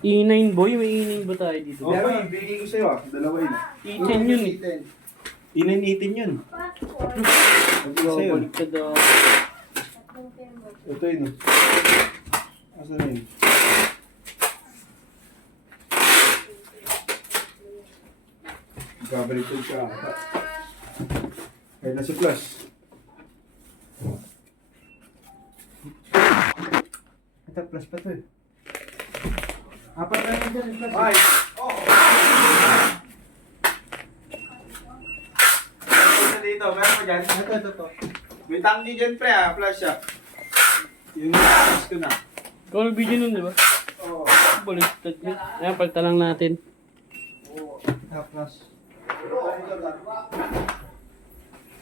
E9 boy, may E9 ba tayo dito? Pero ibigay ko sa'yo dalawa yun. E10 yun eh. Inanitin yun. Sa'yo. Baliktad ako. Ito yun. Asa na yun? Gabaliktad ka. Kaya na si Plus. Ito, plus pa to eh. Apat na yun dyan, plus. Ay! Oh! Ito dito, meron mo dyan? Ito. May tanggi dyan pre flash siya. Yung flash ko na. Ikaw nag-video nun, di ba? Oo. Baliktad yun. Ayan, palta lang natin. Ah, plus.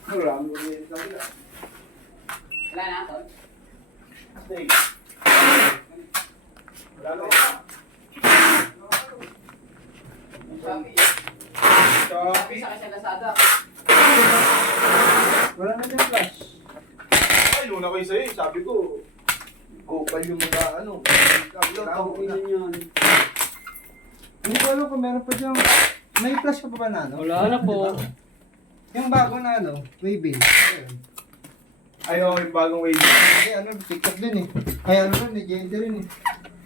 Marami ko rin lang. Wala na ako. Steak. Wala na. Sabi sa kasi Lazada. Wala na dyan, plus. Ay, luna ko yung sa'yo. Sabi ko, gopal yung mga ano. yun. Hindi ko alam kung meron pa dyan. May plus pa ba na ano? Wala na po. Yung bago na ano, Waving. Ayun. Ayaw, yung bagong wave. Kasi ano, TikTok din eh. Kaya ano rin, legenda rin eh.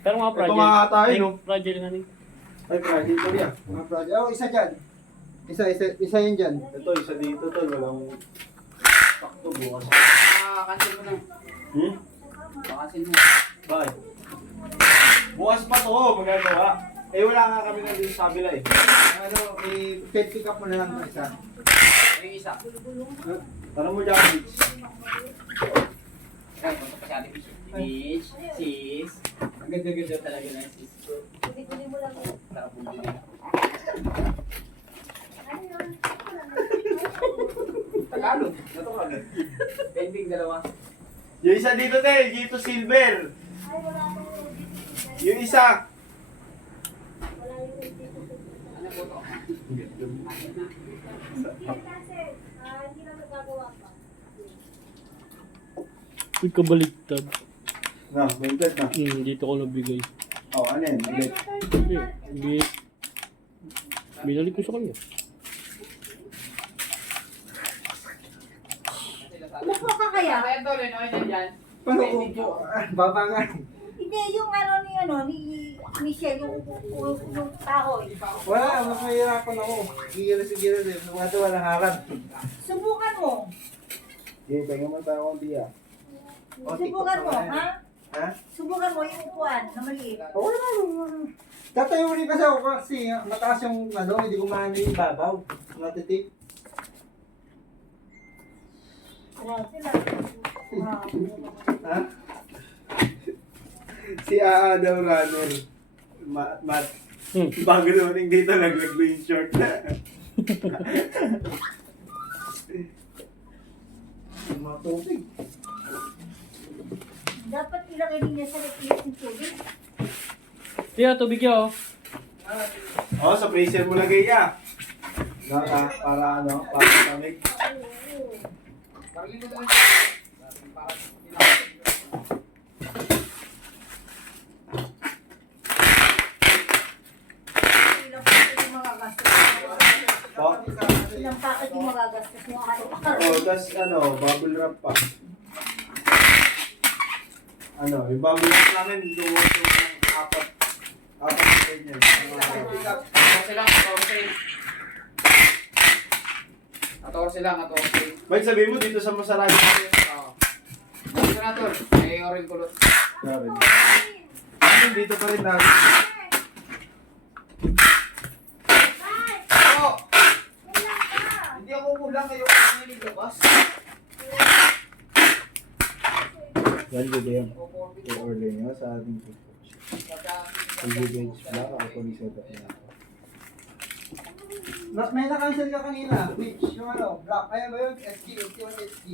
Pero mga Ito project. mga tayo, no? Project nga rin. Ay, project ko yan. Mga project. Oh, isa dyan. Isa yun dyan. Ito, isa dito to. Walang pakto bukas. Cancel mo na. Hmm? Cancel mo. Bakit? Bukas pa to, magagawa. Eh, wala nga kami na dito sa kabila eh. Ano, i-pet pick up mo na lang ng isa. Yung isa. Tanong mo dyan, Mitch. Ay, punta pa si Ate Beach. Sis. Ang ganda-ganda talaga na sis ko. Sarap bumili. Tagalog. Ito ka agad. Pending dalawa. Yung isa dito, Tel. Dito, silver. Yung isa. Ano po to? Uy, kabaliktad. Na, bentad na. Dito ko nabigay. Oh, ano yan? Ulit. Hindi. Binalik ko sa kanya. Upo ka kaya? Kaya to, Leno, ano dyan? Paano upo? Baba nga. Hindi, yung ni Michelle, yung tao. Wala, mas mahirapan ako. Gila din. Wala walang harap. Subukan mo. Okay, pahinga mo tayo kung tiya. Oh, Subukan TikTok mo, naman. ha? Ha? Subukan mo yung upuan na maliit. Wala. Tatayo rin kasi ako kasi mataas yung ano, hindi ko maano yung babaw. Natitik. Grabe lang. Wow. Ha? Si Aa daw runner. Mat. Bago naman yung dito, laglag mo yung short na. Mga tubig. Dapat ilagay din niya sa refill ng tubig. Tiyo, tubig yun. Oh, sa freezer mo lagay ka. Para ano, para tamig. Parang mo na parang Ilang packet yung magagastos. Oh, Ilang packet yung magagastos mo araw-araw. oh, tas ano, bubble wrap pa. Ano, yung bubble wrap namin, dumoto ng apat na ganyan. 14 lang, 14 lang, 14. Ba't sabihin mo dito sa Masarado? Oo. Dito na to, may orange kulot. Grabe. Ano, dito pa rin namin. Oo! Hindi ako kulang kayo kung nililabas. Yan, good day. I-order nyo sa ating coach. Pag-gauge black ako kung iset up na ako. May na-cancel ka kanina. Which, yung ano, black. Ayan ba yun? SG, SG1 SG.